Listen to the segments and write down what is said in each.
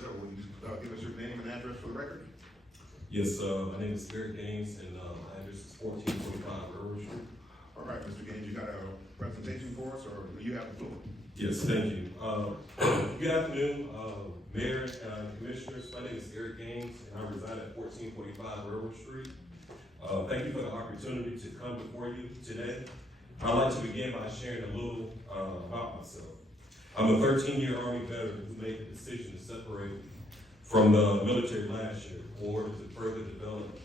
Joe, will you give us your name and address for the record? Yes, my name is Eric Gaines, and my address is 1445 Railroad Street. All right, Mr. Gaines, you got a presentation for us, or do you have the floor? Yes, thank you. Good afternoon, Mayor and Commissioners. My name is Eric Gaines, and I reside at 1445 Railroad Street. Thank you for the opportunity to come before you today. I'd like to begin by sharing a little about myself. I'm a 13-year Army veteran who made the decision to separate from the military last year in order to further develop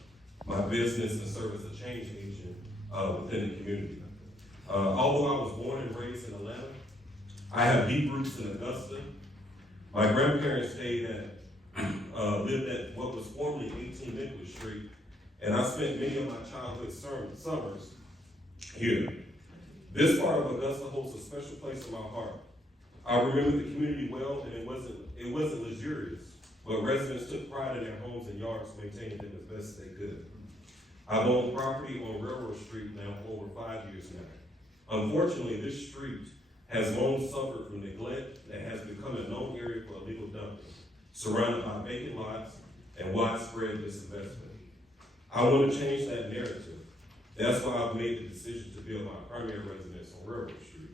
my business and serve as a change agent within the community. Although I was born and raised in Atlanta, I have deep roots in Augusta. My grandparents lived at what was formerly 18 Nicholas Street, and I spent many of my childhood summers here. This part of Augusta holds a special place in my heart. I remember the community well, and it wasn't luxurious, but residents took pride in their homes and yards, maintaining them as best they could. I've owned property on Railroad Street now for over 5 years now. Unfortunately, this street has long suffered from neglect that has become a known area for illegal dumping, surrounded by vacant lots and widespread disinvestment. I want to change that narrative. That's why I've made the decision to build my primary residence on Railroad Street,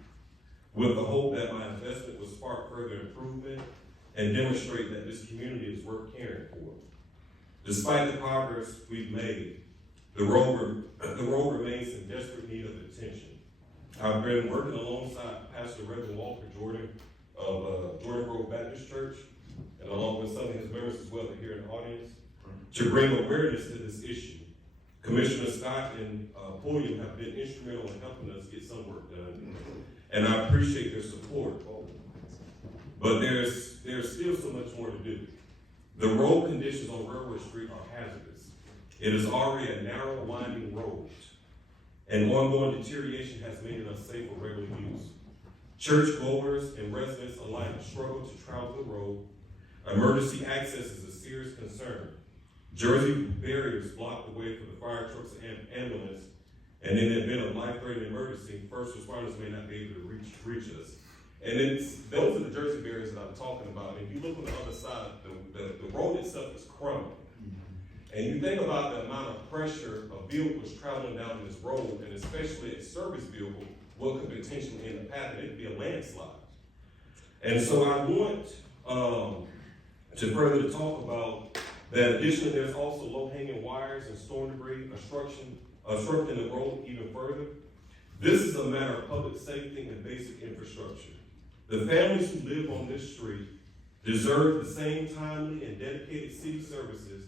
with the hope that my investment will spark further improvement and demonstrate that this community is worth caring for. Despite the progress we've made, the road remains in desperate need of attention. I've been working alongside Pastor Reverend Walker Jordan of Jordan Grove Baptist Church, and along with some of his members as well that are here in the audience, to bring awareness to this issue. Commissioner Scott and Pulliam have been instrumental in helping us get some work done, and I appreciate their support. But there's still so much more to do. The road conditions on Railroad Street are hazardous. It is already a narrow, winding road, and ongoing deterioration has made it unsafe for regular use. Church goers and residents alike struggle to travel the road. Emergency access is a serious concern. Jersey barriers block the way for the fire trucks and ambulance, and in the event of life-threatening emergency, first responders may not be able to reach us. And those are the Jersey barriers that I'm talking about. If you look on the other side, the road itself is crumbling. And you think about the amount of pressure of vehicles traveling down this road, and especially a service vehicle, what could potentially end up happening? It'd be a landslide. And so I want to further talk about that. Additionally, there's also low-hanging wires and storm debris obstructing the road even further. This is a matter of public safety and basic infrastructure. The families who live on this street deserve the same timely and dedicated city services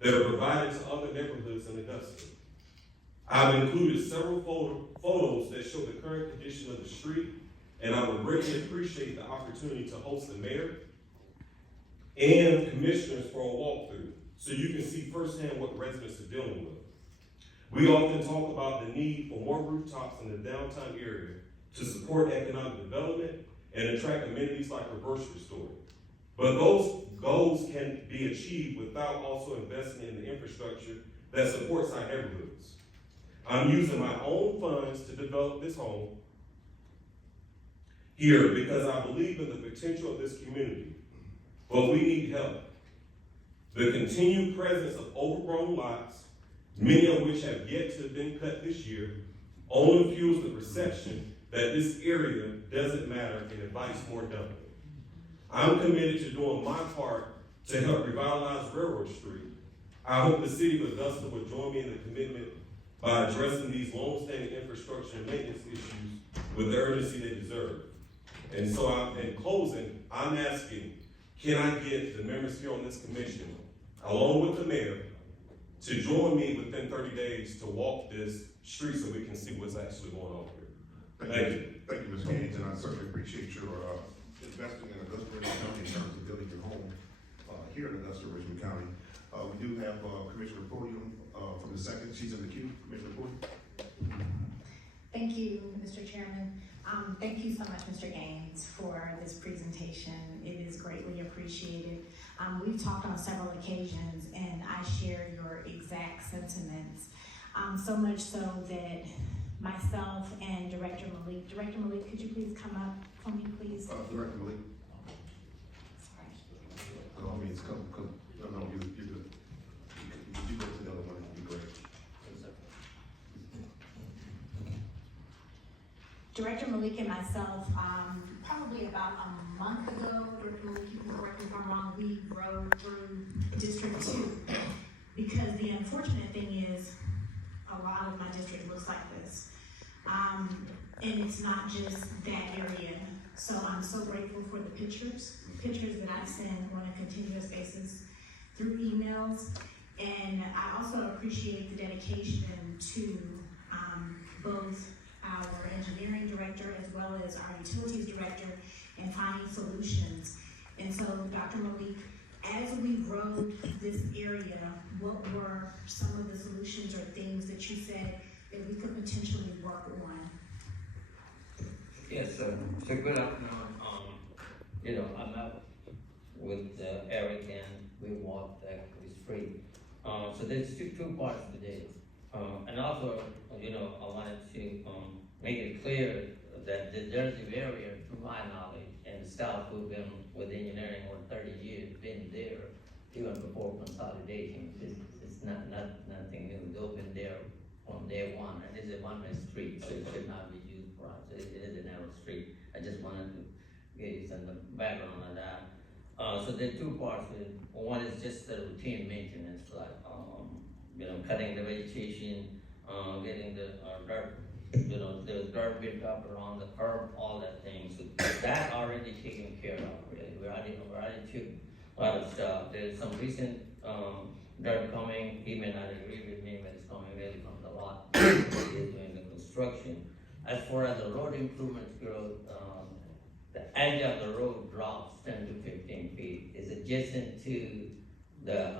that are provided to other neighborhoods in Augusta. I've included several photos that show the current condition of the street, and I would greatly appreciate the opportunity to host the mayor and commissioners for a walkthrough so you can see firsthand what residents are dealing with. We often talk about the need for more rooftops in the downtown area to support economic development and attract amenities like a grocery store. But those goals can be achieved without also investing in the infrastructure that supports our neighborhoods. I'm using my own funds to develop this home here because I believe in the potential of this community, but we need help. The continued presence of overgrown lots, many of which have yet to have been cut this year, only fuels the perception that this area doesn't matter and invites more dumping. I'm committed to doing my part to help revitalize Railroad Street. I hope the city of Augusta will join me in the commitment by addressing these long-standing infrastructure and maintenance issues with the urgency they deserve. And so in closing, I'm asking, can I get the members here on this commission, along with the mayor, to join me within 30 days to walk this street so we can see what's actually going on here? Thank you. Thank you, Ms. Gaines, and I certainly appreciate your investing in Augusta-Richmond County in terms of building your home here in Augusta-Richmond County. We do have Commissioner Pulliam from the second. She's in the queue. Commissioner Pulliam. Thank you, Mr. Chairman. Thank you so much, Mr. Gaines, for this presentation. It is greatly appreciated. We've talked on several occasions, and I share your exact sentiments. So much so that myself and Director Malik, could you please come up for me, please? Director Malik. Sorry. Director Malik and myself, probably about a month ago, Director Malik, you can correct me if I'm wrong, we rode through District 2. Because the unfortunate thing is, a lot of my district looks like this. And it's not just that area. So I'm so grateful for the pictures that I send on a continuous basis through emails. And I also appreciate the dedication to both our engineering director as well as our utilities director in finding solutions. And so, Dr. Malik, as we rode this area, what were some of the solutions or things that you said that we could potentially work on? Yes, so good afternoon. I met with Eric and we walked the street. So there's two parts to this. And also, I wanted to make it clear that the Jersey area, to my knowledge, and the staff who've been with engineering over 30 years, been there even before consolidation. It's nothing new. They've been there from day one, and it's a one-way street, so it should not be used for us. It is a narrow street. I just wanted to give you some background on that. So there are two parts. One is just the routine maintenance, like cutting the vegetation, getting the dirt. There's dirt built up around the curb, all that thing. So that already taken care of. Really, we already took a lot of stuff. There's some recent dirt coming. He may not agree with me, but it's coming really from the lot. He's doing the construction. As far as the road improvements go, the edge of the road drops 10 to 15 feet. It's adjacent to the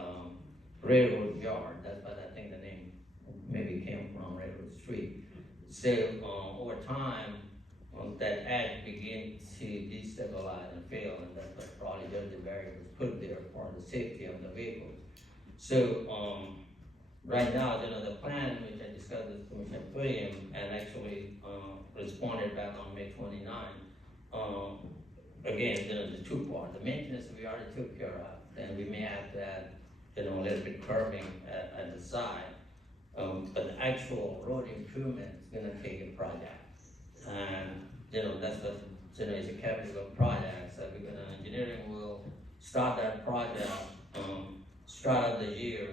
railroad yard. That's what I think the name maybe came from, Railroad Street. So over time, that edge begins to destabilize and fail, and that's what probably the barrier was put there for the safety of the vehicles. So right now, the plan which I discussed with Commissioner William and actually responded back on May 29. Again, the two parts. The maintenance we already took care of. Then we may have to add, a little bit curving at the side. But the actual road improvement is gonna take a project. And, that's what, it's a capital project. So we're gonna, engineering will start that project, start of the year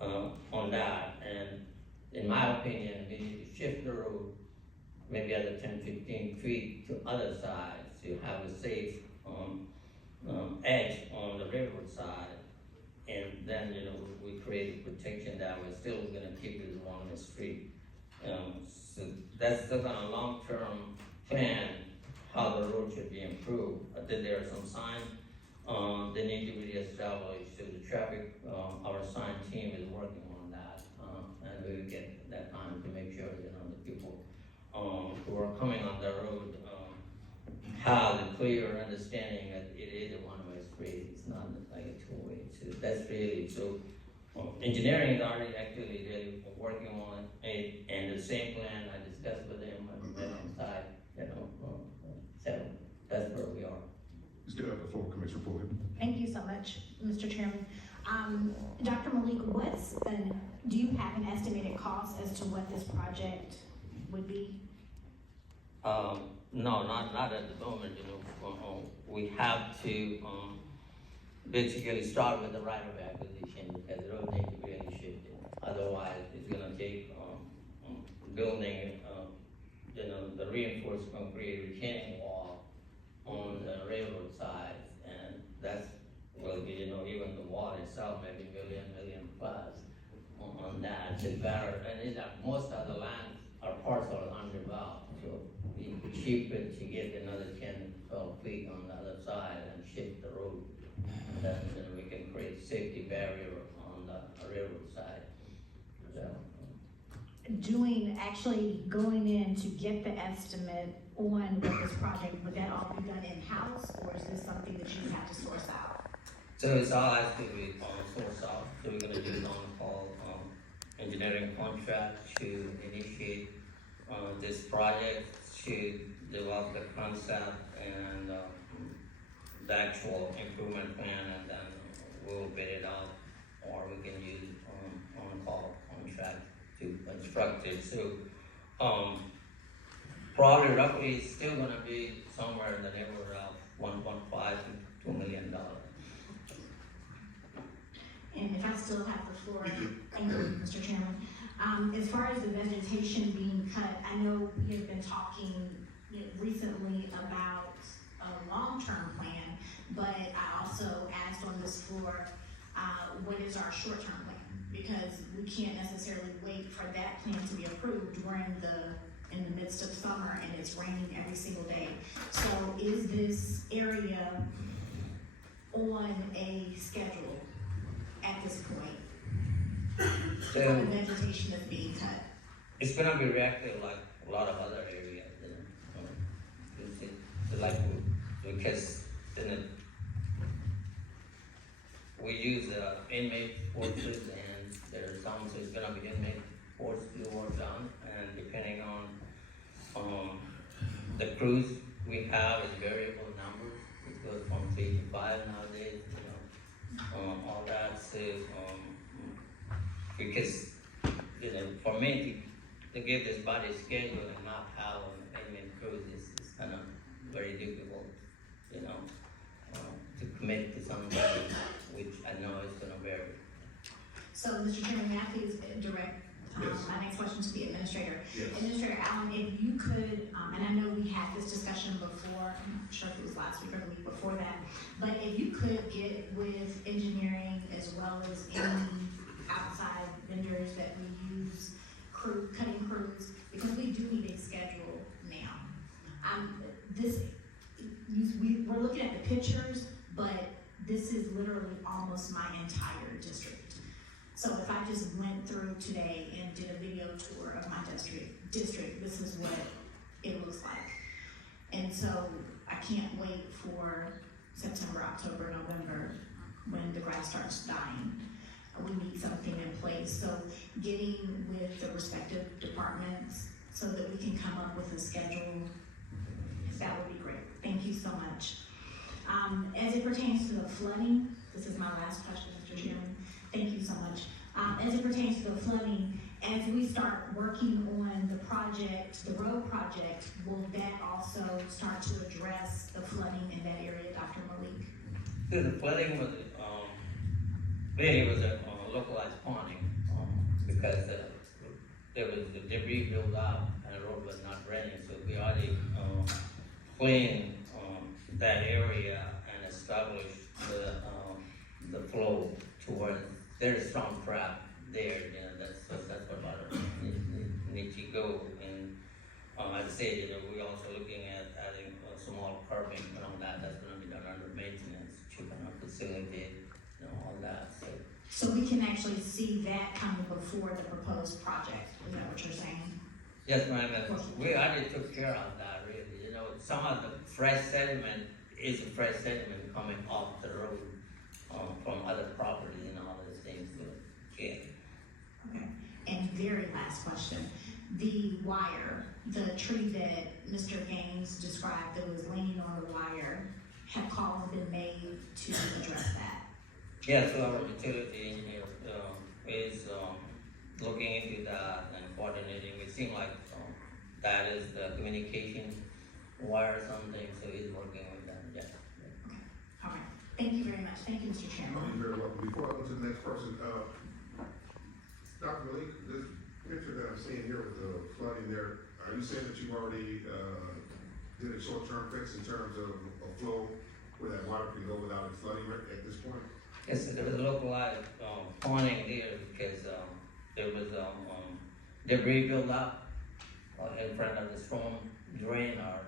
on that. And in my opinion, we need to shift the road maybe other 10, 15 feet to other sides to have a safe edge on the railroad side. And then, we create a protection that we're still gonna keep it along the street. So that's the kind of long-term plan, how the road should be improved. I think there are some signs, they need to be established. So the traffic, our sign team is working on that. And we will get that time to make sure, the people who are coming on the road have a clear understanding that it is a one-way street. It's not like a two-way. So that's really, engineering is already actually really working on it, and the same plan I discussed with them on the side, so that's where we are. You still have the floor, Commissioner Fuller. Thank you so much, Mr. Chairman. Dr. Malik, do you have an estimated cost as to what this project would be? No, not at the moment. We have to basically start with the right of acquisition because the road needs to be really shifted. Otherwise, it's gonna take building, the reinforced concrete retaining wall on the railroad side, and that's will be, even the wall itself maybe million plus on that. It's better, and most of the land are parcel undeveloped, so it's cheaper to get another 10, 12 feet on the other side and shift the road. And then, we can create safety barrier on the railroad side. So. Actually going in to get the estimate on what this project, would that all be done in-house, or is this something that you have to source out? So it's all actively sourced out. So we're gonna do on-call engineering contract to initiate this project, to develop the concept and the actual improvement plan, and then we'll bid it out, or we can use on-call contract to construct it. So probably roughly it's still gonna be somewhere in the neighborhood of 1.5 to $2 million. And if I still have the floor, You do. thank you, Mr. Chairman. As far as the vegetation being cut, I know we have been talking recently about a long-term plan, but I also asked on this floor, what is our short-term plan? Because we can't necessarily wait for that plan to be approved in the midst of summer and it's raining every single day. So is this area on a schedule at this point? For the vegetation that's being cut? It's gonna be reactive like a lot of other areas, you know. Like, because, you know, we use inmate forces and there's some, so it's gonna be inmate force to work on, and depending on the crews we have is variable numbers. It goes from 3 to 5 nowadays, you know, all that, so, because, you know, for me to give this body schedule and not have an inmate crews is kind of very difficult, you know, to commit to something which I know is gonna vary. So, Mr. Chairman, may I please direct Yes. my next question to the administrator? Yes. Administrator Allen, if you could, and I know we had this discussion before, I'm not sure if it was last week or the week before that, but if you could get with engineering as well as any outside vendors that we use, cutting crews, because we do need a schedule now. We're looking at the pictures, but this is literally almost my entire district. So if I just went through today and did a video tour of my district, this is what it looks like. And so I can't wait for September, October, November, when the grass starts dying. We need something in place. So getting with the respective departments so that we can come up with a schedule, that would be great. Thank you so much. As it pertains to the flooding, this is my last question, Mr. Chairman. Thank you so much. As it pertains to the flooding, as we start working on the project, the road project, will that also start to address the flooding in that area, Dr. Malik? The flooding was, really was a localized ponding, because there was the debris built up and the road was not draining, so we already cleaned that area and established the flow towards, there's strong trap there, you know, that's what about it need to go. And as I said, you know, we're also looking at adding small curbing around that's gonna be done under maintenance, children facility, you know, all that, so. So we can actually see that coming before the proposed project, is that what you're saying? Yes, ma'am, and we already took care of that, really, you know, some of the fresh sediment is fresh sediment coming off the road, from other property and all those things, so, yeah. Okay, and very last question, the wire, the tree that Mr. Gaines described that was leaning on the wire, have calls been made to address that? Yeah, so our utility engineer, is, looking into that and coordinating, it seemed like, that is the communication wire or something, so he's working with that, yeah. Okay, all right, thank you very much, thank you, Mr. Chairman. You're very welcome. Before I go to the next person, Dr. Malik, this picture that I'm seeing here with the flooding there, are you saying that you've already, did a short-term fix in terms of a flow where that water can go without it flooding at this point? Yes, there was a localized, ponding there because, there was, debris built up, in front of the storm drain or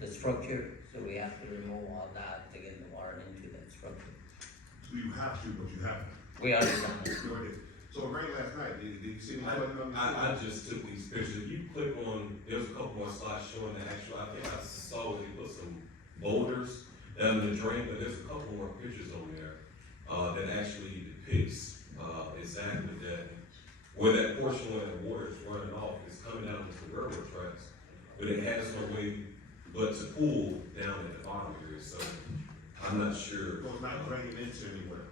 the structure, so we have to remove all that to get the water into that structure. So you have to, but you haven't. We already done it. You already did. So it rained last night, did you see the flooding on the? I just took these pictures. You click on, there's a couple more slides showing the actual, I think I saw they put some boulders down in the drain, but there's a couple more pictures on there, that actually depicts, exactly that, where that portion where the water is running off is coming down into the railroad tracks, but it has no way but to pool down at the bottom area, so I'm not sure. So it's not draining into anywhere?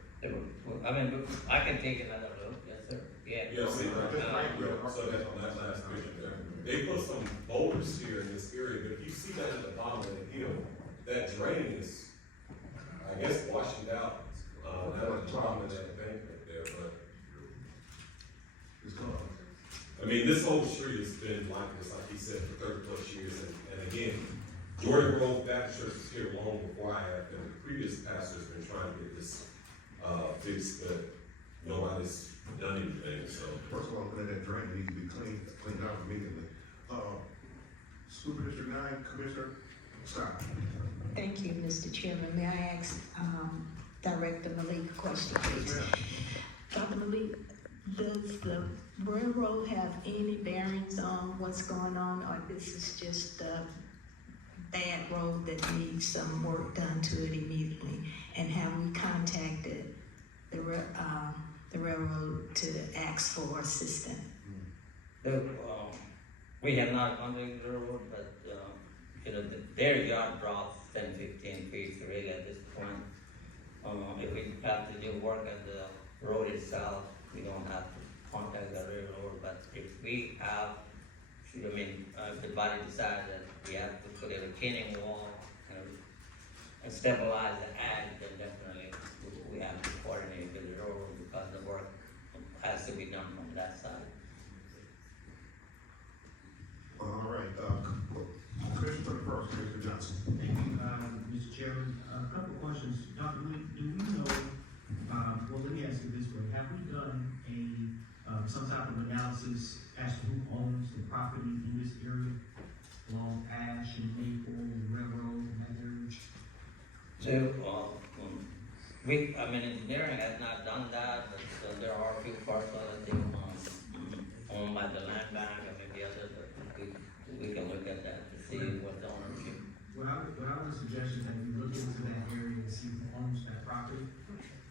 I mean, I can take another look, yes, sir, yeah. Yeah, see, right, Just right there. so that's my last picture there. They put some boulders here in this area, but if you see that at the bottom of the hill, that drain is, I guess, washing out. That was a problem in that bank right there, but, It's gone. I mean, this whole street has been like this, like he said, for 30+ years, and again, Jordan Grove Baptist Church was here long before I have, and the previous pastor's been trying to get this, fixed, but nobody's done anything, so. First of all, that drain needs to be cleaned out immediately. School District 9, Commissioner Scott. Thank you, Mr. Chairman. May I ask, Director Malik a question, please? Dr. Malik, does the railroad have any bearings on what's going on, or this is just a bad road that needs some work done to it immediately? And have we contacted the railroad to ask for assistance? We have not contacted the railroad, but, their yard drops 10, 15 feet really at this point. If we have to do work on the road itself, we don't have to contact the railroad, but if we have, if the body decides that we have to put a retaining wall and stabilize the edge, then definitely we have to coordinate with the railroad because the work has to be done on that side. All right, Commissioner first, Commissioner Johnson. Thank you, Mr. Chairman. A couple of questions. Dr. Lee, do we know, well, let me ask you this way. Have we done some type of analysis as to who owns the property in this area along Ash and Maple and Railroad and that area? So, engineering has not done that, but there are a few parcels, I think, owned by the land bank and maybe others, but we can look at that to see what the ownership. What I would suggest is that you look into that area and see who owns that property.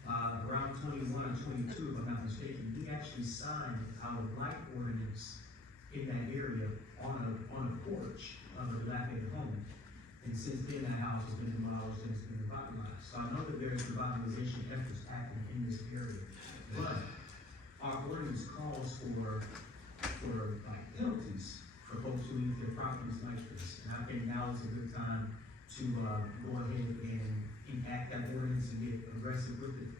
Around 21 or 22, if I'm not mistaken, we actually signed our blight ordinance in that area on a porch of a dilapidated home. And since then, that house has been demolished and it's been revitalized. So I know that there's revitalization efforts happening in this area. But our ordinance calls for penalties for folks who leave their properties like this. And I think now is a good time to go ahead and enact that ordinance and get aggressive with it.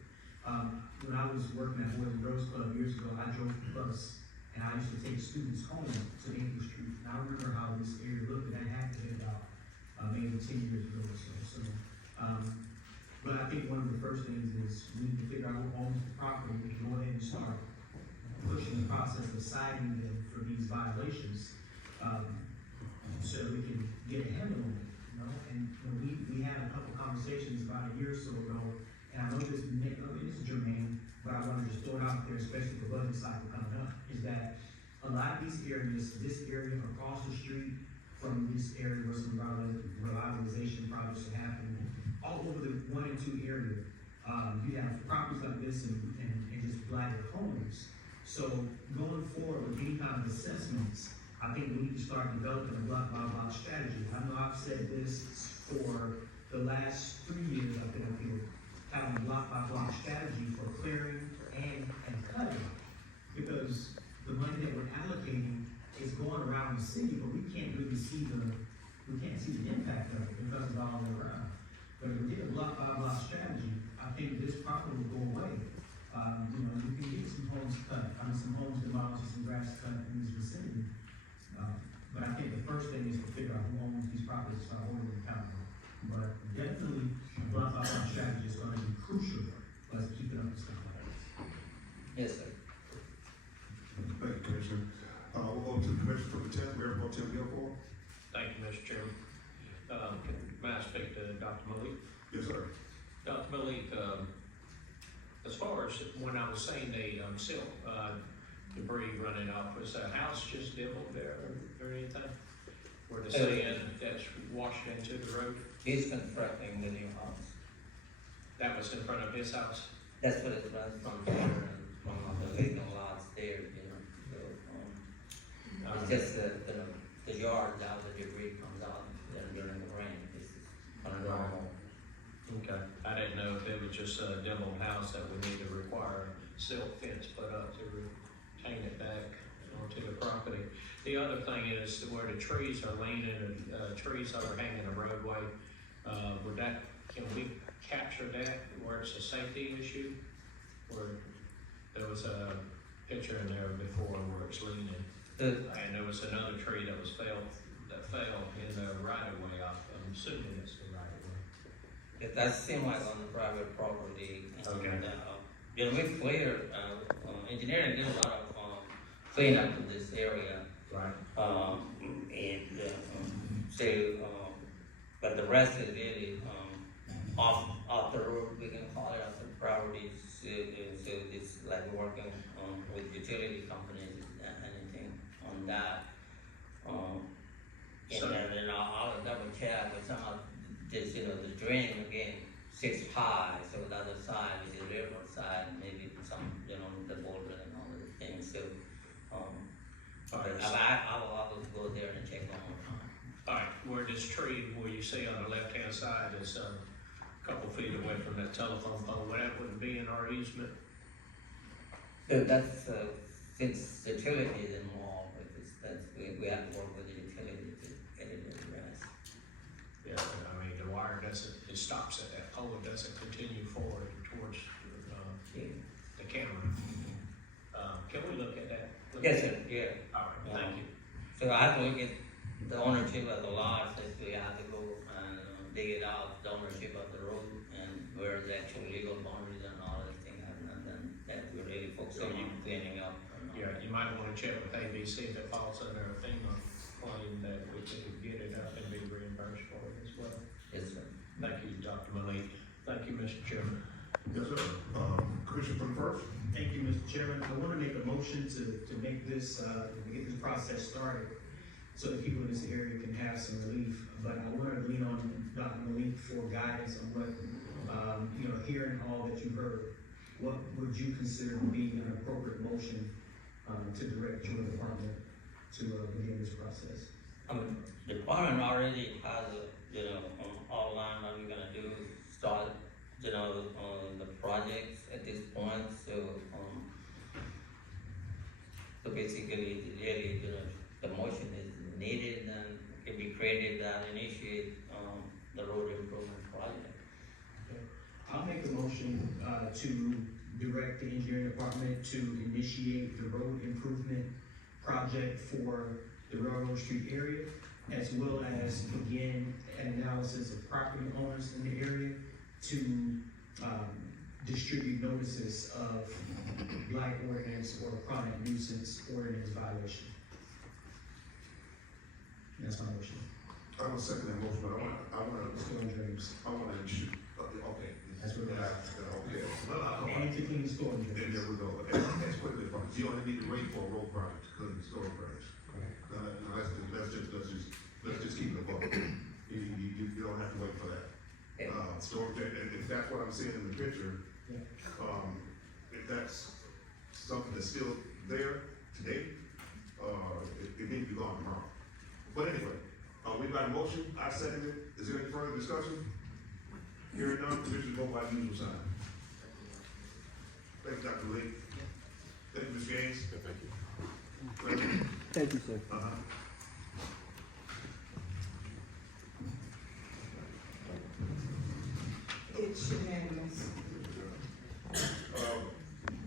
When I was working at Boys and Girls Club years ago, I drove the bus and I used to take students home to Maple Street. And I remember how this area looked, and that happened about maybe 10 years ago or so. But I think one of the first things is we need to figure out who owns the property and go ahead and start pushing the process of citing them for these violations, so that we can get a handle on it, And we had a couple conversations about a year or so ago, and I know this is germane, but I want to just throw it out there, especially for budget cycle coming up, is that a lot of these areas, this area across the street from this area where some revitalization projects are happening, all over the 1 and 2 area, you have properties like this and just blighted homes. So going forward with any kind of assessments, I think we need to start developing a block by block strategy. I know I've said this for the last 3 years I've been up here, having a block by block strategy for clearing and cutting. Because the money that we're allocating is going around the city, but we can't really see the impact of it because it's all around. But if we get a block by block strategy, I think this problem will go away. You can get some homes cut, some homes demolished, some grass cut in this vicinity. But I think the first thing is to figure out who owns these properties, start holding them accountable. But definitely, a block by block strategy is going to be crucial for us keeping up with stuff like this. Yes, sir. Thank you, Commissioner. We'll go to the Commissioner from the 10th, Mayor Pro Tem Guilfoyle. Thank you, Mr. Chairman. May I speak to Dr. Malik? Yes, sir. Dr. Malik, as far as when I was saying the silt debris running off, was the house just dimpled there or anything? Where the sand that's washed into the road? He's constructing the new house. That was in front of his house? That's what it runs from here and from the vacant lots there, So, it's just the yard now, the debris comes out during the rain. This is on a normal. Okay. I didn't know if it was just a dimpled house that would need to require a silt fence put up to retain it back. onto the property. The other thing is where the trees are leaning and, trees that are hanging the roadway, can we capture that where it's a safety issue? Where there was a picture in there before where it's leaning, and there was another tree that fell in the right of way. I'm assuming it's the right of way. It does seem like on the private property. Okay. You know, we cleared, engineering did a lot of, cleanup in this area. Right. But the rest is really, off the road, we can call it off the properties, so it's like working, with utility companies, anything on that. So- And then I'll double check with some of this, you know, the drain again, 6 high, so the other side is the river side, maybe some, you know, the border and all those things, so, Alright, but I will always go there and check one more time. alright, where this tree, where you see on the left-hand side is, a couple feet away from that telephone pole, that wouldn't be in our easement? So that's, since the utility is involved with this, we have to work with the utility to get it addressed. Yeah, I mean, the wire doesn't, it stops at that pole, it doesn't continue forward towards, the camera. Can we look at that? Yes, sir, yeah. Alright, thank you. So I have to look at the ownership of the lot, basically I have to go and dig it out, the ownership of the road and where the actual legal boundaries and all those things, and then that we really focus So on you- cleaning up. And all. Yeah, you might wanna check with ABC if it falls under a FEMA claim that we could get it up and be reimbursed for it as well. Yes, sir. Thank you, Dr. Malik. Thank you, Mr. Chairman. Yes, sir. Commissioner from the first? Thank you, Mr. Chairman. I want to make a motion to make this, to get this process started so that people in this area can have some relief. But I want to lean on Dr. Malik for guidance on what, you know, hearing all that you heard, what would you consider to be an appropriate motion to direct your department to begin this process? The department already has a, you know, outline what we're gonna do, start, you know, on the projects at this point, so basically, really, you know, the motion is needed and can be created that initiate, the road improvement project. I'll make a motion to direct the engineering department to initiate the road improvement project for the Railroad Street area, as well as begin an analysis of property owners in the area to distribute notices of blight ordinance or chronic nuisance ordinance violation. That's my motion. I will second that motion, but Storm drains. I wanna shoot, okay. That's what it is. Okay. Well, I'll come back. And to clean storm There drains. we go. That's what it is. You only need to wait for a road project, cause it's storm drains. Let's just keep it above. You don't have to wait for that. Storm drain, and if that's what I'm seeing in the picture, Yeah. if that's something that's still there today, it needs to be gone tomorrow. But anyway, we got a motion, I second it. Is there any further discussion? Hearing none, Commissioner, vote by usual sign. Thank you, Dr. Lee. Thank you, Ms. Gaines. Thank you. Thank you. Thank you, sir. Uh-huh.